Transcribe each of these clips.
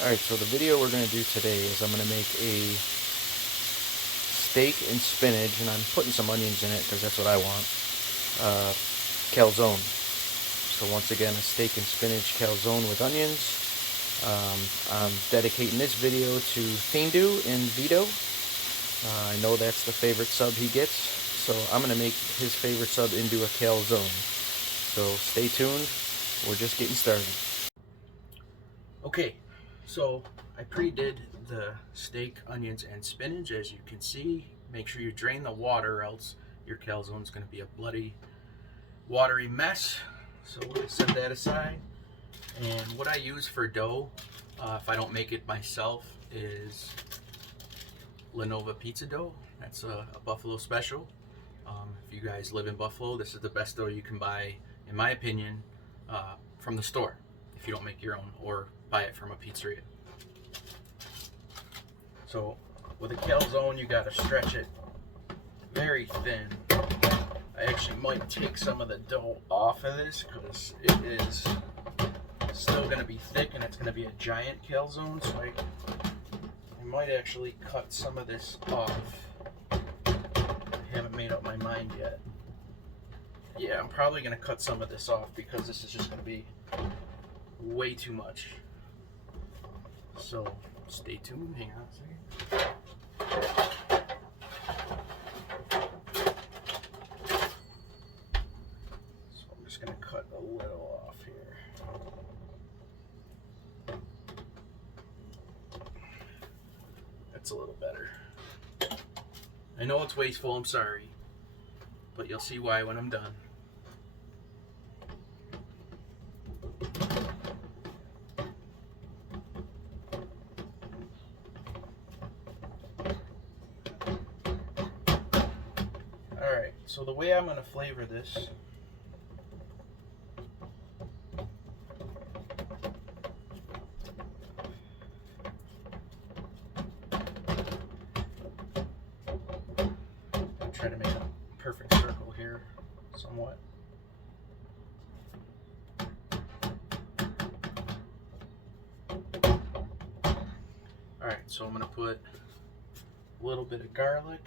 Alright, so the video we're going to do today is I'm going to make a steak and spinach, and I'm putting some onions in it because that's what I want, calzone. So once again, a steak and spinach calzone with onions. I'm dedicating this video to Thindu and Vito. I know that's the favorite sub he gets, so I'm going to make his favorite sub into a calzone. So stay tuned, we're just getting started. Okay, so I pre-did the steak, onions, and spinach. As you can see, make sure you drain the water, or else your calzone is going to be a bloody, watery mess. So we're going to set that aside. And what I use for dough, if I don't make it myself, is Lenovo pizza dough. That's a Buffalo special. If you guys live in Buffalo, this is the best dough you can buy, in my opinion, from the store, if you don't make your own or buy it from a pizzeria. So with a calzone, you gotta stretch it very thin. I actually might take some of the dough off of this because it is still gonna be thick and it's gonna be a giant calzone, so I might actually cut some of this off. I haven't made up my mind yet. Yeah, I'm probably gonna cut some of this off because this is just gonna be way too much. So stay tuned, hang on a second. So I'm just gonna cut a little off here. That's a little better. I know it's wasteful, I'm sorry, but you'll see why when I'm done. Alright, so the way I'm going to flavor this, I'm trying to make a perfect circle here, somewhat. Alright, so I'm going to put a little bit of garlic.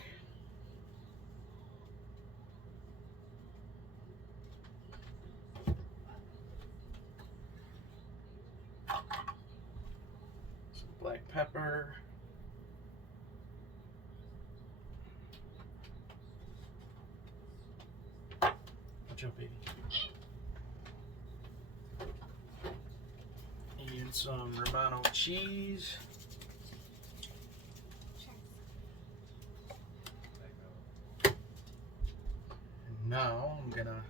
Some black pepper. Watch out, baby. And some Romano cheese. And now I'm gonna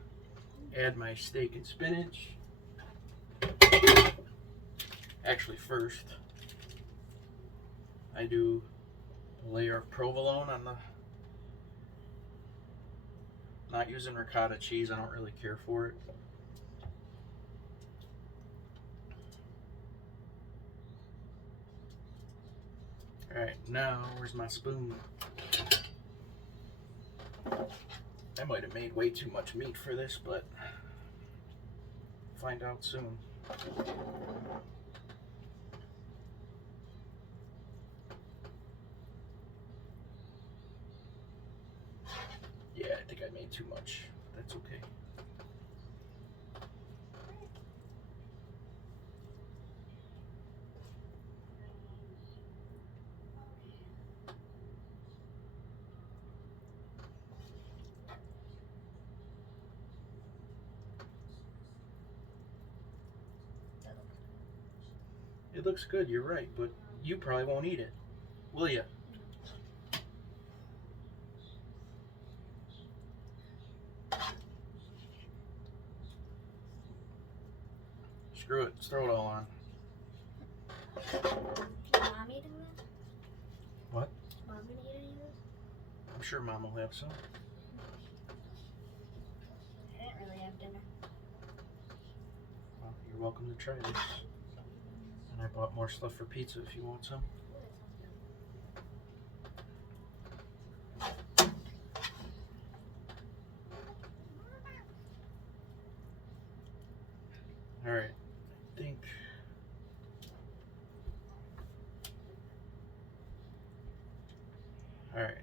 add my steak and spinach. Actually, first I do a layer of provolone on the. Not using ricotta cheese, I don't really care for it. Alright, now where's my spoon? I might have made way too much meat for this, but find out soon. Yeah, I think I made too much. That's okay. It looks good, you're right, but you probably won't eat it, will ya? Screw it, let's throw it all on. Can Mom eat it? What? Mom gonna eat any of this? I'm sure Mom will have some. I didn't really have dinner. Well, you're welcome to try this. And I bought more stuff for pizza if you want some. Alright, I think Alright.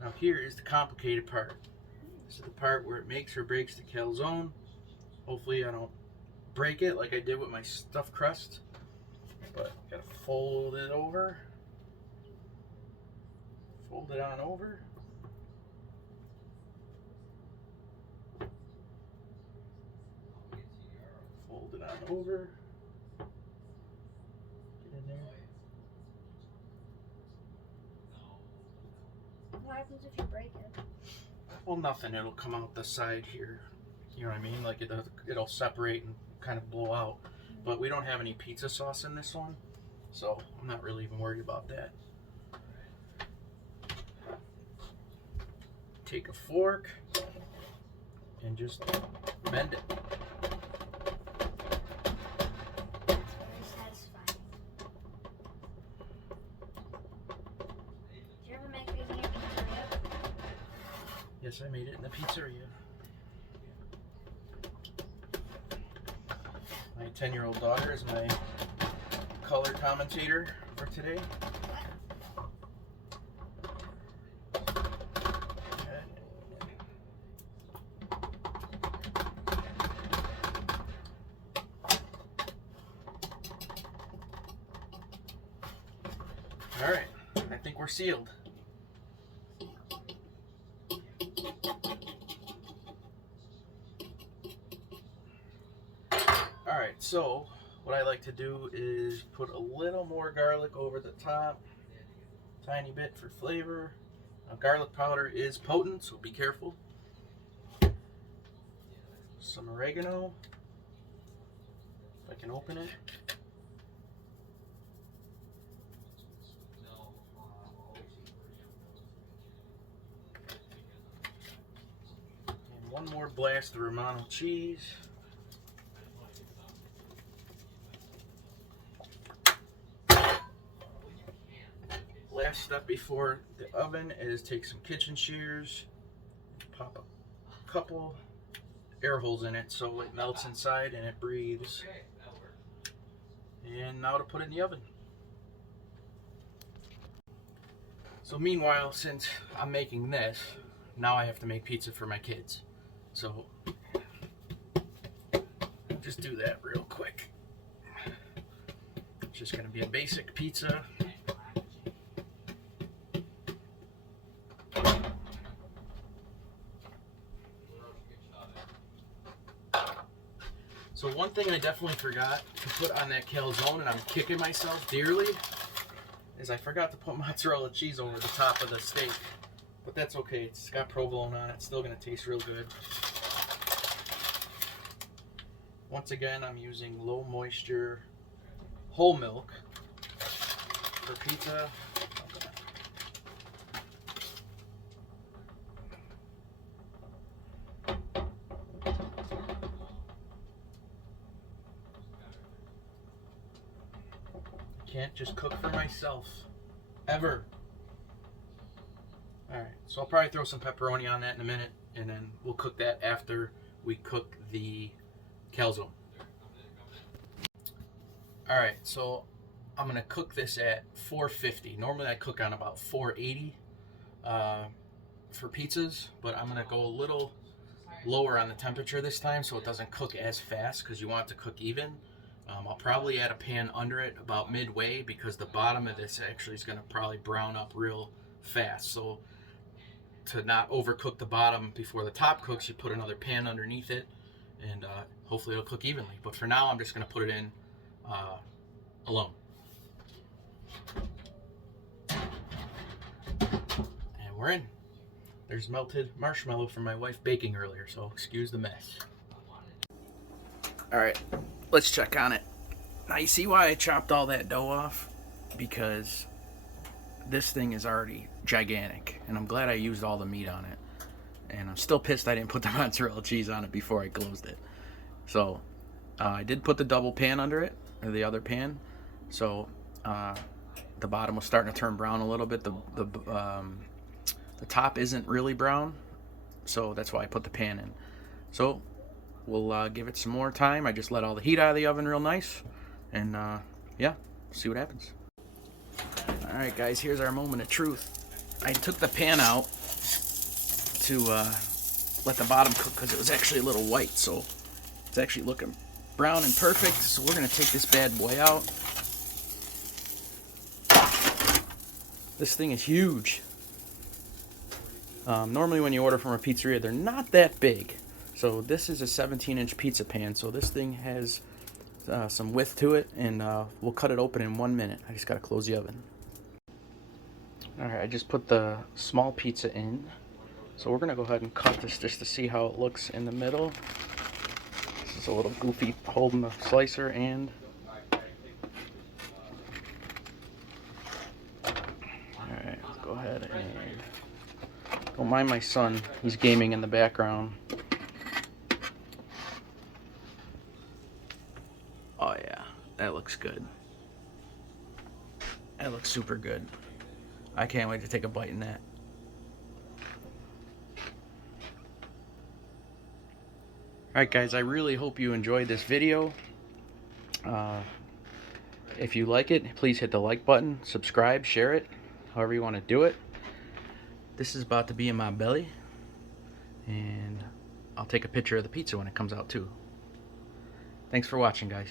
Now here is the complicated part. This is the part where it makes or breaks the calzone. Hopefully I don't break it like I did with my stuffed crust. But gotta fold it over. Fold it on over. Fold it on over. Get in there. What happens if you break it? Well, nothing. It'll come out the side here. You know what I mean? Like it'll separate and kind of blow out. But we don't have any pizza sauce in this one, so I'm not really even worried about that. Take a fork and just bend it. It's very satisfying. Did you ever make these in your pizzeria? Yes, I made it in the pizzeria. My 10-year-old daughter is my color commentator for today. All right, I think we're sealed. All right, so what I like to do is put a little more garlic over the top, tiny bit for flavor. Now, garlic powder is potent, so be careful. Some oregano, if I can open it. And one more blast of Romano cheese. Last step before the oven is take some kitchen shears, pop a couple air holes in it so it melts inside and it breathes. And now to put it in the oven. So meanwhile, since I'm making this, now I have to make pizza for my kids. So just do that real quick. It's just gonna be a basic pizza. So one thing I definitely forgot to put on that calzone, and I'm kicking myself dearly, is I forgot to put mozzarella cheese over the top of the steak. But that's okay, it's got provolone on it, it's still gonna taste real good. Once again, I'm using low moisture whole milk for pizza. Can't just cook for myself, ever. Alright, so I'll probably throw some pepperoni on that in a minute, and then we'll cook that after we cook the calzone. Alright, so I'm going to cook this at 450. Normally I cook on about 480 for pizzas, but I'm going to go a little lower on the temperature this time so it doesn't cook as fast, because you want it to cook even. I'll probably add a pan under it about midway, because the bottom of this actually is going to probably brown up real fast. So to not overcook the bottom before the top cooks, you put another pan underneath it, and hopefully it'll cook evenly. But for now, I'm just going to put it in alone. And we're in. There's melted marshmallow from my wife baking earlier, so excuse the mess. Alright, let's check on it. Now you see why I chopped all that dough off? Because this thing is already gigantic, and I'm glad I used all the meat on it. And I'm still pissed I didn't put the mozzarella cheese on it before I closed it. So I did put the double pan under it, or the other pan. So the bottom was starting to turn brown a little bit. The top isn't really brown, so that's why I put the pan in. So we'll give it some more time. I just let all the heat out of the oven real nice, and yeah, see what happens. All right, guys, here's our moment of truth. I took the pan out to let the bottom cook because it was actually a little white, so it's actually looking brown and perfect. So we're gonna take this bad boy out. This thing is huge. Normally when you order from a pizzeria, they're not that big. So this is a 17-inch pizza pan, so this thing has some width to it, and we'll cut it open in 1 minute. I just gotta close the oven. Alright, I just put the small pizza in. So we're gonna go ahead and cut this just to see how it looks in the middle. This is a little goofy holding the slicer, and alright, let's go ahead and don't mind my son, he's gaming in the background. Oh yeah, that looks good. That looks super good. I can't wait to take a bite in that. Alright guys, I really hope you enjoyed this video. If you like it, please hit the like button, subscribe, share it, however you want to do it. This is about to be in my belly, and I'll take a picture of the pizza when it comes out too. Thanks for watching, guys.